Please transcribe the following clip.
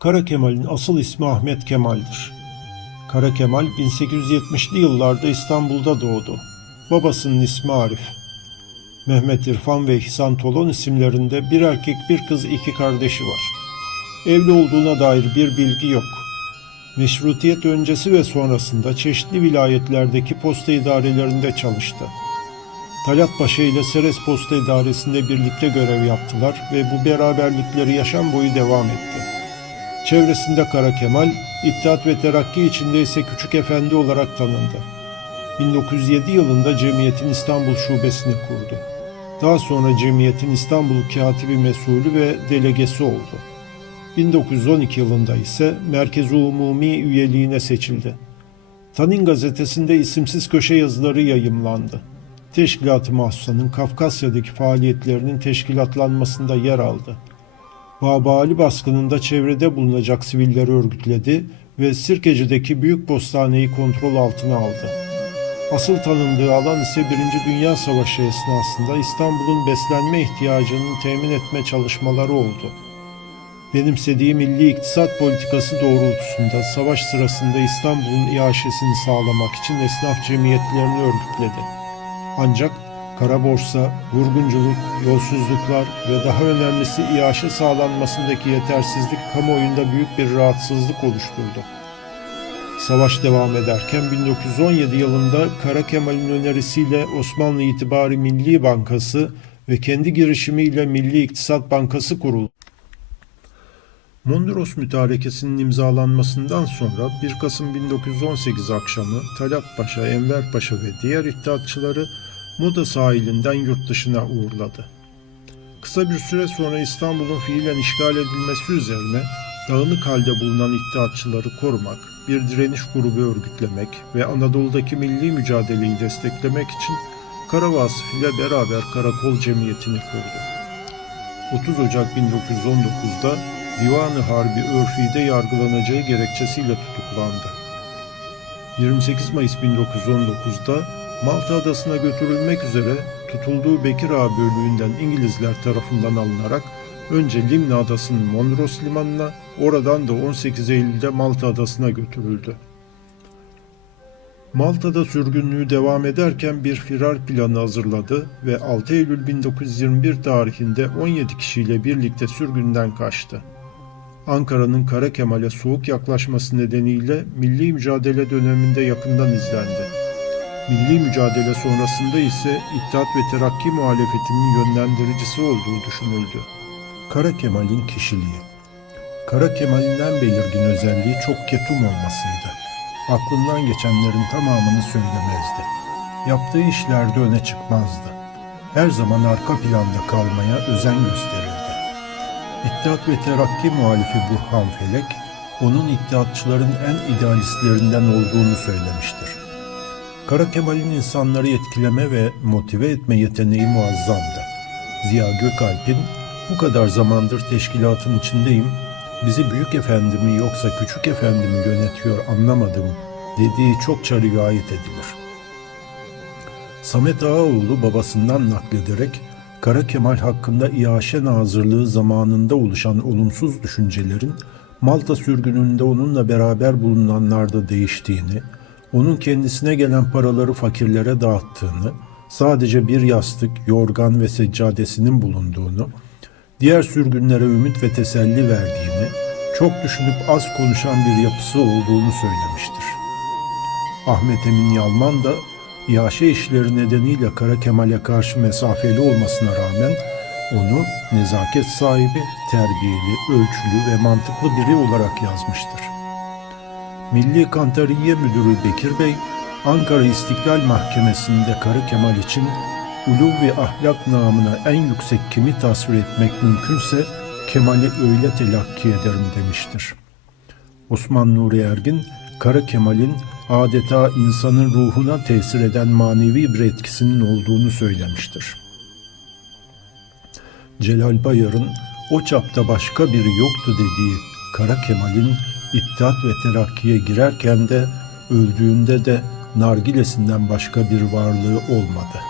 Kara Kemal'in asıl ismi Ahmet Kemal'dir. Kara Kemal 1870'li yıllarda İstanbul'da doğdu. Babasının ismi Arif. Mehmet İrfan ve İhsan Tolon isimlerinde bir erkek bir kız iki kardeşi var. Evli olduğuna dair bir bilgi yok. Meşrutiyet öncesi ve sonrasında çeşitli vilayetlerdeki posta idarelerinde çalıştı. Talat Paşa ile Seres Posta İdaresi'nde birlikte görev yaptılar ve bu beraberlikleri yaşam boyu devam etti. Çevresinde Kara Kemal, İttihat ve Terakki içinde ise Küçük Efendi olarak tanındı. 1907 yılında Cemiyet'in İstanbul Şubesini kurdu. Daha sonra Cemiyet'in İstanbul Katibi Mesulü ve delegesi oldu. 1912 yılında ise Merkez-i Umumi üyeliğine seçildi. Tanin gazetesinde isimsiz köşe yazıları yayımlandı. Teşkilat-ı Mahsusa'nın Kafkasya'daki faaliyetlerinin teşkilatlanmasında yer aldı. Babali baskınında çevrede bulunacak sivilleri örgütledi ve Sirkeci'deki büyük postaneyi kontrol altına aldı. Asıl tanındığı alan ise Birinci Dünya Savaşı esnasında İstanbul'un beslenme ihtiyacının temin etme çalışmaları oldu. Benimsediği milli iktisat politikası doğrultusunda savaş sırasında İstanbul'un iaşesini sağlamak için esnaf cemiyetlerini örgütledi. Ancak kara borsa, vurgunculuk, yolsuzluklar ve daha önemlisi iaşe sağlanmasındaki yetersizlik kamuoyunda büyük bir rahatsızlık oluşturdu. Savaş devam ederken 1917 yılında Kara Kemal'in önerisiyle Osmanlı İtibari Milli Bankası ve kendi girişimiyle Milli İktisat Bankası kuruldu. Mondros Mütarekesi'nin imzalanmasından sonra 1 Kasım 1918 akşamı Talat Paşa, Enver Paşa ve diğer iddiatçıları Moda sahilinden yurt dışına uğurladı. Kısa bir süre sonra İstanbul'un fiilen işgal edilmesi üzerine dağınık halde bulunan iddiatçıları korumak, bir direniş grubu örgütlemek ve Anadolu'daki milli mücadeleyi desteklemek için Kara Vasıf ile beraber Karakol Cemiyeti'ni kurdu. 30 Ocak 1919'da Divanı Harbi Örfi'de yargılanacağı gerekçesiyle tutuklandı. 28 Mayıs 1919'da Malta adasına götürülmek üzere tutulduğu Bekir Ağa bölüğünden İngilizler tarafından alınarak önce Limna adasının Mondros limanına, oradan da 18 Eylül'de Malta adasına götürüldü. Malta'da sürgünlüğü devam ederken bir firar planı hazırladı ve 6 Eylül 1921 tarihinde 17 kişiyle birlikte sürgünden kaçtı. Ankara'nın Kara Kemal'e soğuk yaklaşması nedeniyle milli mücadele döneminde yakından izlendi. Milli mücadele sonrasında ise İttihat ve Terakki muhalefetinin yönlendiricisi olduğu düşünüldü. Kara Kemal'in kişiliği Kara Kemal'in en belirgin özelliği çok ketum olmasıydı. Aklından geçenlerin tamamını söylemezdi. Yaptığı işlerde öne çıkmazdı. Her zaman arka planda kalmaya özen gösterirdi. İttihat ve Terakki muhalifi Burhan Felek, onun iddiatçıların en idealistlerinden olduğunu söylemiştir. Kara Kemal'in insanları etkileme ve motive etme yeteneği muazzamdı. Ziya Gökalp'in bu kadar zamandır teşkilatın içindeyim, bizi büyük efendi mi yoksa küçük efendi mi yönetiyor anlamadım dediği çokça rivayet edilir. Samet Ağaoğlu babasından naklederek Kara Kemal hakkında İAŞE Nazırlığı zamanında oluşan olumsuz düşüncelerin Malta sürgününde onunla beraber bulunanlarda değiştiğini, onun kendisine gelen paraları fakirlere dağıttığını, sadece bir yastık, yorgan ve seccadesinin bulunduğunu, diğer sürgünlere ümit ve teselli verdiğini, çok düşünüp az konuşan bir yapısı olduğunu söylemiştir. Ahmet Emin Yalman da iaşe işleri nedeniyle Kara Kemal'e karşı mesafeli olmasına rağmen onu nezaket sahibi, terbiyeli, ölçülü ve mantıklı biri olarak yazmıştır. Milli Kantariye Müdürü Bekir Bey, Ankara İstiklal Mahkemesi'nde Kara Kemal için ulu ve ahlak namına en yüksek kimi tasvir etmek mümkünse Kemal'i öyle telakki ederim demiştir. Osman Nuri Ergin, Kara Kemal'in adeta insanın ruhuna tesir eden manevi bir etkisinin olduğunu söylemiştir. Celal Bayar'ın o çapta başka biri yoktu dediği Kara Kemal'in İttihat ve Terakki'ye girerken de öldüğünde de nargilesinden başka bir varlığı olmadı.''